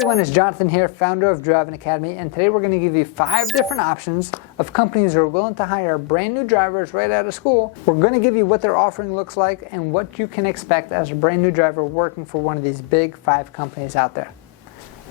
everyone, it's Jonathan here, founder of Driving Academy, and today we're going to give you 5 different options of companies that are willing to hire brand new drivers right out of school. We're going to give you what their offering looks like and what you can expect as a brand new driver working for one of these big 5 companies out there.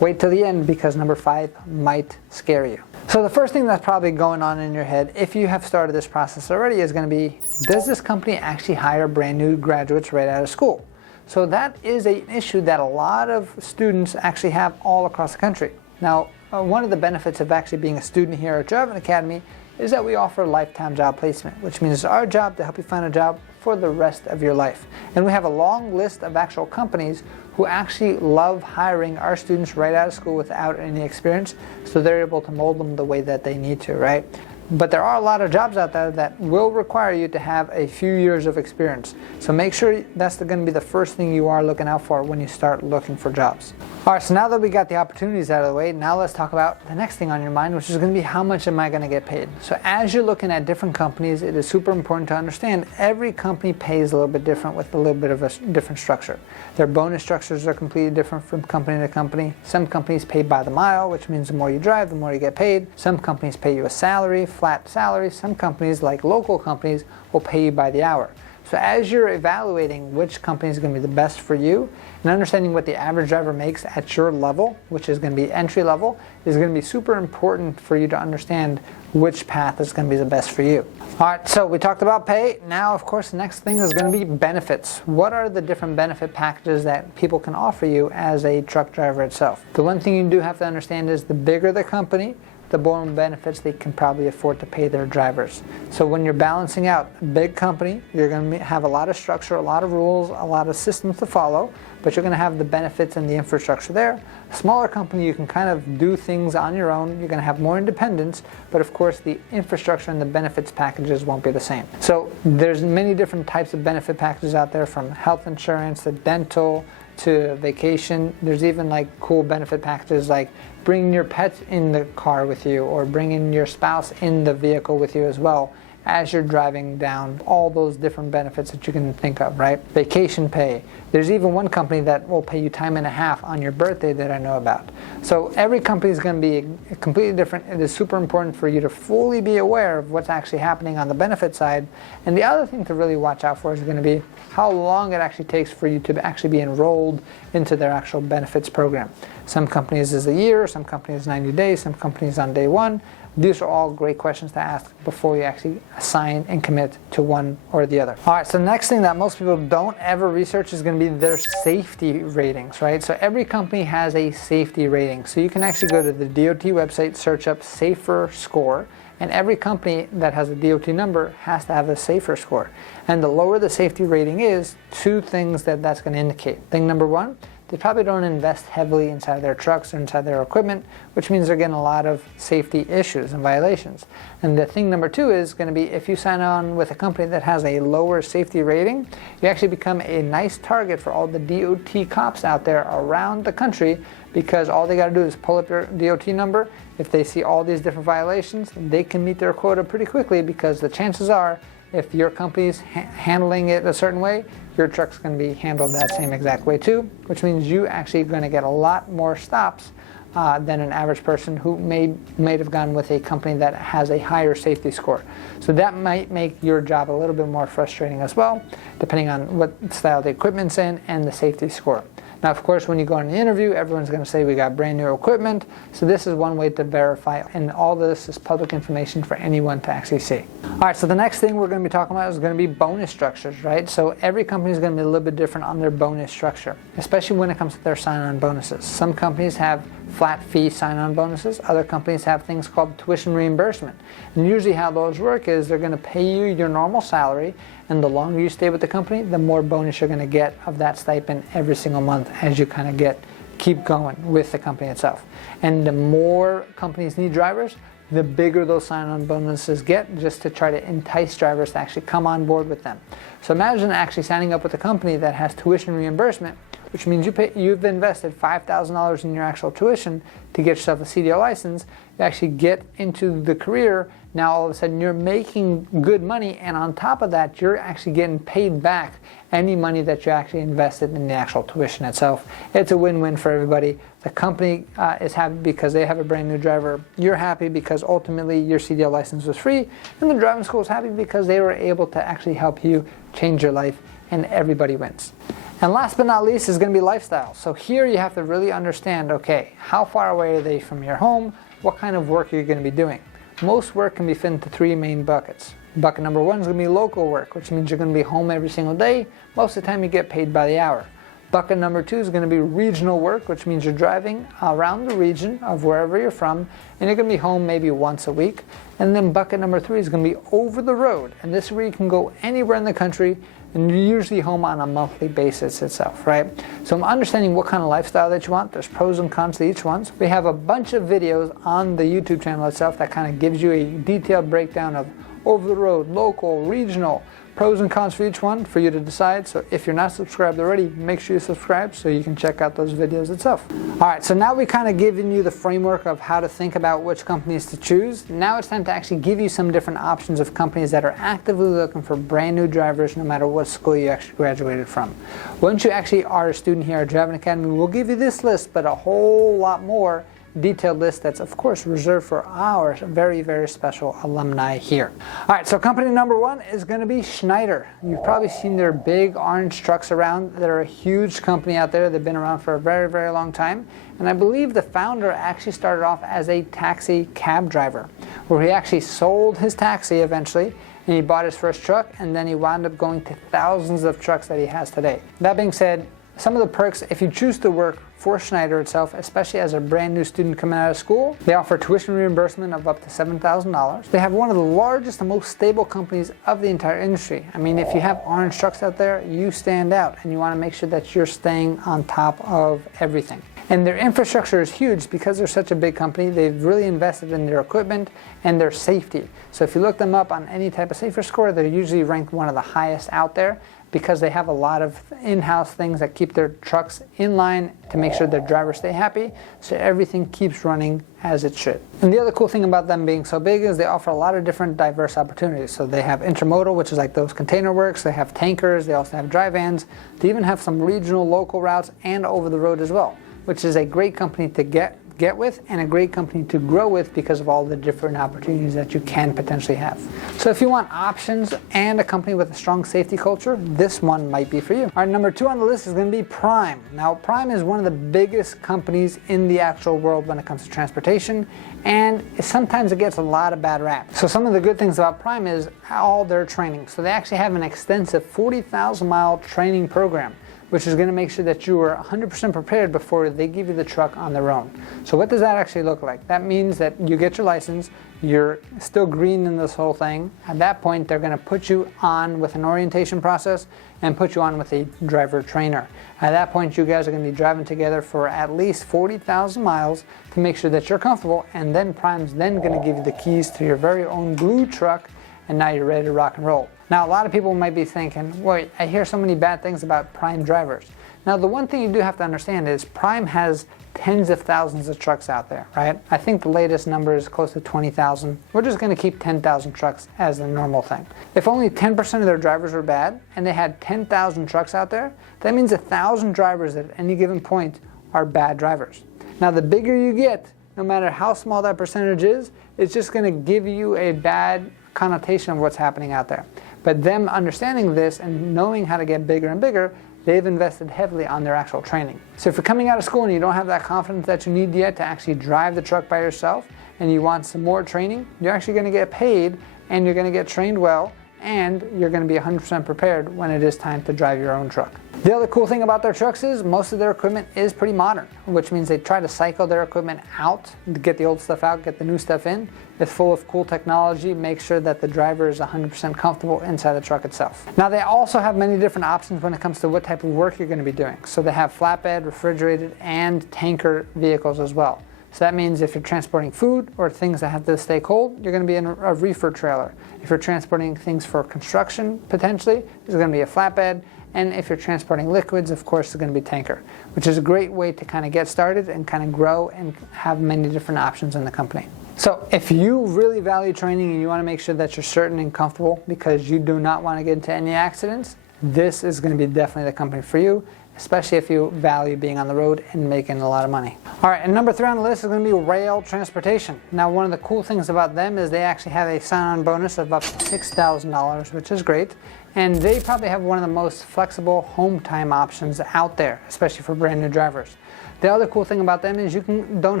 Wait till the end because number 5 might scare you. So the first thing that's probably going on in your head, if you have started this process already, is going to be, does this company actually hire brand new graduates right out of school? So that is an issue that a lot of students actually have all across the country. Now, one of the benefits of actually being a student here at Driving Academy is that we offer lifetime job placement, which means it's our job to help you find a job for the rest of your life. And we have a long list of actual companies who actually love hiring our students right out of school without any experience, so they're able to mold them the way that they need to, right? But there are a lot of jobs out there that will require you to have a few years of experience. So make sure that's going to be the first thing you are looking out for when you start looking for jobs. Alright, so now that we got the opportunities out of the way, now let's talk about the next thing on your mind, which is going to be how much am I going to get paid? So as you're looking at different companies, it is super important to understand every company pays a little bit different with a little bit of a different structure. Their bonus structures are completely different from company to company. Some companies pay by the mile, which means the more you drive, the more you get paid. Some companies pay you a salary, flat salary. Some companies, like local companies, will pay you by the hour. So as you're evaluating which company is going to be the best for you and understanding what the average driver makes at your level, which is going to be entry level, is going to be super important for you to understand which path is going to be the best for you. Alright, so we talked about pay. Now, of course, the next thing is going to be benefits. What are the different benefit packages that people can offer you as a truck driver itself? The one thing you do have to understand is the bigger the company, the more benefits they can probably afford to pay their drivers. So when you're balancing out a big company, you're going to have a lot of structure, a lot of rules, a lot of systems to follow, but you're going to have the benefits and the infrastructure there. A smaller company, you can kind of do things on your own. You're going to have more independence, but of course the infrastructure and the benefits packages won't be the same. So there's many different types of benefit packages out there, from health insurance to dental to vacation. There's even like cool benefit packages like bringing your pets in the car with you or bringing your spouse in the vehicle with you as well as you're driving down. All those different benefits that you can think of, right? Vacation pay. There's even one company that will pay you time and a half on your birthday that I know about. So every company is going to be completely different. It is super important for you to fully be aware of what's actually happening on the benefit side. And the other thing to really watch out for is going to be how long it actually takes for you to actually be enrolled into their actual benefits program. Some companies is a year, some companies 90 days, some companies on day 1. These are all great questions to ask before you actually assign and commit to one or the other. Alright, so the next thing that most people don't ever research is going to be their safety ratings, right? So every company has a safety rating. So you can actually go to the DOT website, search up Safer Score, and every company that has a DOT number has to have a Safer Score. And the lower the safety rating is, 2 things that's going to indicate. Thing number 1, they probably don't invest heavily inside their trucks or inside their equipment, which means they're getting a lot of safety issues and violations. And the thing number 2 is going to be, if you sign on with a company that has a lower safety rating, you actually become a nice target for all the DOT cops out there around the country, because all they got to do is pull up your DOT number. If they see all these different violations, they can meet their quota pretty quickly, because the chances are, if your company's handling it a certain way, your truck's going to be handled that same exact way too, which means you actually going to get a lot more stops than an average person who may have gone with a company that has a higher safety score. So that might make your job a little bit more frustrating as well, depending on what style the equipment's in and the safety score. Now, of course, when you go on an interview, everyone's going to say we got brand new equipment. So this is one way to verify, and all this is public information for anyone to actually see. All right, so the next thing we're going to be talking about is going to be bonus structures, right? So every company is going to be a little bit different on their bonus structure, especially when it comes to their sign-on bonuses. Some companies have flat fee sign-on bonuses. Other companies have things called tuition reimbursement. And usually how those work is they're going to pay you your normal salary, and the longer you stay with the company, the more bonus you're going to get of that stipend every single month as you kind of keep going with the company itself. And the more companies need drivers, the bigger those sign-on bonuses get, just to try to entice drivers to actually come on board with them. So imagine actually signing up with a company that has tuition reimbursement, which means you've invested $5,000 in your actual tuition to get yourself a CDL license. You actually get into the career. Now all of a sudden you're making good money, and on top of that you're actually getting paid back any money that you actually invested in the actual tuition itself. It's a win-win for everybody. The company is happy because they have a brand new driver. You're happy because ultimately your CDL license was free, and the driving school is happy because they were able to actually help you change your life, and everybody wins. And last but not least is going to be lifestyle. So here you have to really understand, okay, how far away are they from your home? What kind of work are you going to be doing? Most work can be fit into 3 main buckets. Bucket number 1 is going to be local work, which means you're going to be home every single day. Most of the time you get paid by the hour. Bucket number 2 is going to be regional work, which means you're driving around the region of wherever you're from, and you're going to be home maybe once a week. And then bucket number 3 is going to be over the road, and this is where you can go anywhere in the country, and you're usually home on a monthly basis itself, right? So I'm understanding what kind of lifestyle that you want. There's pros and cons to each one. We have a bunch of videos on the YouTube channel itself that kind of gives you a detailed breakdown of over the road, local, regional, pros and cons for each one for you to decide. So if you're not subscribed already, make sure you subscribe so you can check out those videos itself. All right, so now we kind of given you the framework of how to think about which companies to choose. Now it's time to actually give you some different options of companies that are actively looking for brand new drivers no matter what school you actually graduated from. Once you actually are a student here at Driving Academy, we'll give you this list, but a whole lot more detailed list that's of course reserved for our very, very special alumni here. All right, so company number 1 is going to be Schneider. You've probably seen their big orange trucks around. They're a huge company out there. They've been around for a very, very long time. And I believe the founder actually started off as a taxi cab driver, where he actually sold his taxi eventually, and he bought his first truck, and then he wound up going to thousands of trucks that he has today. That being said, some of the perks, if you choose to work for Schneider itself, especially as a brand new student coming out of school, they offer tuition reimbursement of up to $7,000. They have one of the largest and most stable companies of the entire industry. I mean, if you have orange trucks out there, you stand out, and you want to make sure that you're staying on top of everything. And their infrastructure is huge because they're such a big company. They've really invested in their equipment and their safety. So if you look them up on any type of safety score, they're usually ranked one of the highest out there, because they have a lot of in-house things that keep their trucks in line to make sure their drivers stay happy, so everything keeps running as it should. And the other cool thing about them being so big is they offer a lot of different diverse opportunities. So they have intermodal, which is like those container works, they have tankers, they also have dry vans, they even have some regional local routes and over the road as well, which is a great company to get with and a great company to grow with because of all the different opportunities that you can potentially have. So if you want options and a company with a strong safety culture, this one might be for you. All right, number 2 on the list is going to be Prime. Now, Prime is one of the biggest companies in the actual world when it comes to transportation, and sometimes it gets a lot of bad rap. So some of the good things about Prime is all their training. So they actually have an extensive 40,000-mile training program, which is going to make sure that you are 100% prepared before they give you the truck on their own. So what does that actually look like? That means that you get your license, you're still green in this whole thing. At that point, they're going to put you on with an orientation process and put you on with a driver trainer. At that point, you guys are going to be driving together for at least 40,000 miles to make sure that you're comfortable, and then Prime's then going to give you the keys to your very own blue truck, and now you're ready to rock and roll. Now, a lot of people might be thinking, wait, I hear so many bad things about Prime drivers. Now, the one thing you do have to understand is Prime has tens of thousands of trucks out there, right? I think the latest number is close to 20,000. We're just going to keep 10,000 trucks as the normal thing. If only 10% of their drivers were bad and they had 10,000 trucks out there, that means 1,000 drivers at any given point are bad drivers. Now, the bigger you get, no matter how small that percentage is, it's just going to give you a bad connotation of what's happening out there. But them understanding this and knowing how to get bigger and bigger, they've invested heavily on their actual training. So if you're coming out of school and you don't have that confidence that you need yet to actually drive the truck by yourself, and you want some more training, you're actually going to get paid, and you're going to get trained well, and you're going to be 100% prepared when it is time to drive your own truck. The other cool thing about their trucks is most of their equipment is pretty modern, which means they try to cycle their equipment out, get the old stuff out, get the new stuff in. It's full of cool technology, make sure that the driver is 100% comfortable inside the truck itself. Now, they also have many different options when it comes to what type of work you're going to be doing. So they have flatbed, refrigerated, and tanker vehicles as well. So that means if you're transporting food or things that have to stay cold, you're going to be in a reefer trailer. If you're transporting things for construction, potentially, there's going to be a flatbed. And if you're transporting liquids, of course, it's going to be tanker, which is a great way to kind of get started and kind of grow and have many different options in the company. So if you really value training and you want to make sure that you're certain and comfortable because you do not want to get into any accidents, this is going to be definitely the company for you, especially if you value being on the road and making a lot of money. All right, and number 3 on the list is going to be Rail Transportation. Now, one of the cool things about them is they actually have a sign-on bonus of up to $6,000, which is great. And they probably have one of the most flexible home time options out there, especially for brand new drivers. The other cool thing about them is you don't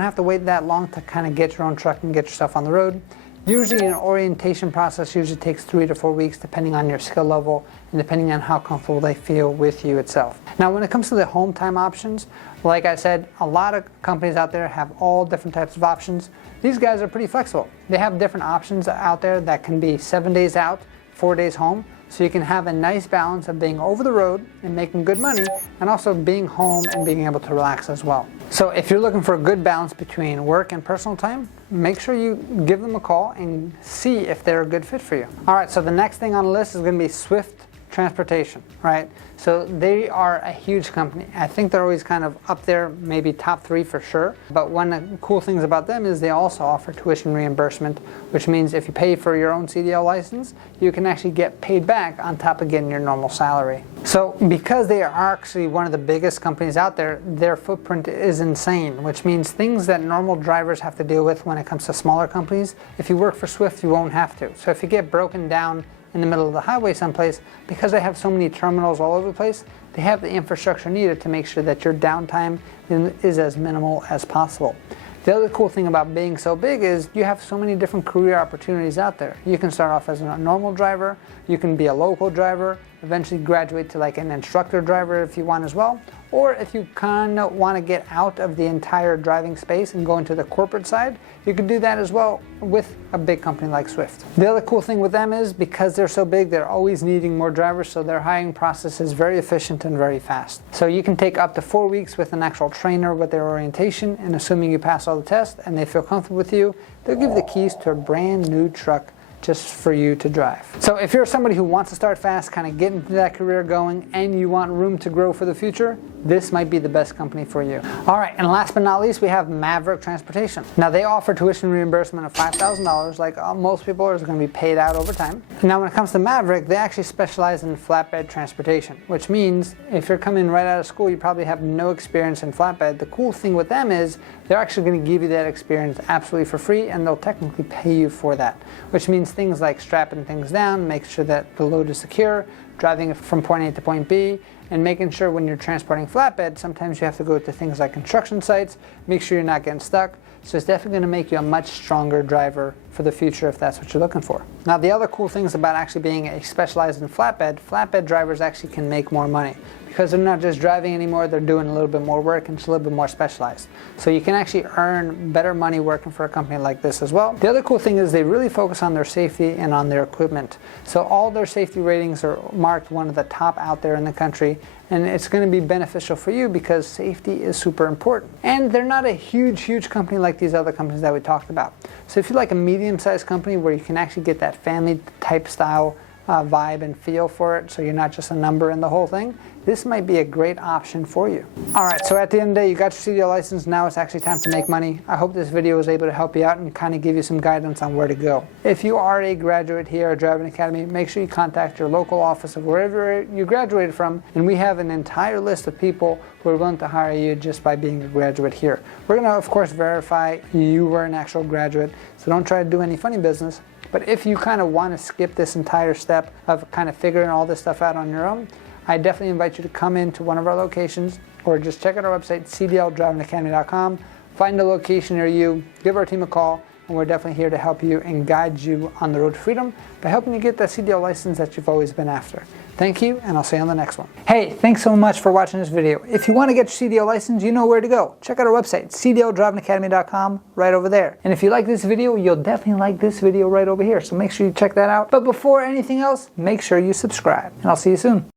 have to wait that long to kind of get your own truck and get yourself on the road. Usually an orientation process usually takes 3 to 4 weeks depending on your skill level and depending on how comfortable they feel with you itself. Now when it comes to the home time options, like I said, a lot of companies out there have all different types of options. These guys are pretty flexible. They have different options out there that can be 7 days out, 4 days home. So you can have a nice balance of being over the road and making good money and also being home and being able to relax as well. So if you're looking for a good balance between work and personal time, make sure you give them a call and see if they're a good fit for you. All right, so the next thing on the list is going to be Swift Transportation, right? So they are a huge company. I think they're always kind of up there, maybe top 3 for sure. But one of the cool things about them is they also offer tuition reimbursement, which means if you pay for your own CDL license, you can actually get paid back on top of getting your normal salary. So because they are actually one of the biggest companies out there, their footprint is insane, which means things that normal drivers have to deal with when it comes to smaller companies, if you work for Swift, you won't have to. So if you get broken down in the middle of the highway someplace, because they have so many terminals all over the place, they have the infrastructure needed to make sure that your downtime is as minimal as possible. The other cool thing about being so big is you have so many different career opportunities out there. You can start off as a normal driver, you can be a local driver, eventually graduate to like an instructor driver if you want as well, or if you kind of want to get out of the entire driving space and go into the corporate side, you can do that as well with a big company like Swift. The other cool thing with them is because they're so big, they're always needing more drivers, so their hiring process is very efficient and very fast. So you can take up to 4 weeks with an actual trainer with their orientation, and assuming you pass all the tests and they feel comfortable with you, they'll give you the keys to a brand new truck just for you to drive. So if you're somebody who wants to start fast, kind of get into that career going, and you want room to grow for the future, this might be the best company for you. All right, and last but not least, we have Maverick Transportation. Now they offer tuition reimbursement of $5,000, like most people are going to be paid out over time. Now when it comes to Maverick, they actually specialize in flatbed transportation, which means if you're coming right out of school, you probably have no experience in flatbed. The cool thing with them is they're actually going to give you that experience absolutely for free, and they'll technically pay you for that, which means things like strapping things down, make sure that the load is secure, driving from point A to point B, and making sure when you're transporting flatbed, sometimes you have to go to things like construction sites, make sure you're not getting stuck. So it's definitely going to make you a much stronger driver for the future if that's what you're looking for. Now the other cool things about actually being specialized in flatbed drivers actually can make more money. Because they're not just driving anymore, they're doing a little bit more work and it's a little bit more specialized. So you can actually earn better money working for a company like this as well. The other cool thing is they really focus on their safety and on their equipment. So all their safety ratings are marked one of the top out there in the country, and it's going to be beneficial for you because safety is super important. And they're not a huge company like these other companies that we talked about. So if you like a medium-sized company where you can actually get that family type style vibe and feel for it, so you're not just a number in the whole thing, this might be a great option for you. Alright, so at the end of the day, you got your CDL license, now it's actually time to make money. I hope this video was able to help you out and kind of give you some guidance on where to go. If you are a graduate here at Driving Academy, make sure you contact your local office of wherever you graduated from, and we have an entire list of people who are willing to hire you just by being a graduate here. We're going to, of course, verify you were an actual graduate, so don't try to do any funny business. But if you kind of want to skip this entire step of kind of figuring all this stuff out on your own, I definitely invite you to come into one of our locations or just check out our website, cdldrivingacademy.com, find a location near you, give our team a call, and we're definitely here to help you and guide you on the road to freedom by helping you get that CDL license that you've always been after. Thank you, and I'll see you on the next one. Hey, thanks so much for watching this video. If you want to get your CDL license, you know where to go. Check out our website, cdldrivingacademy.com, right over there. And if you like this video, you'll definitely like this video right over here, so make sure you check that out. But before anything else, make sure you subscribe, and I'll see you soon.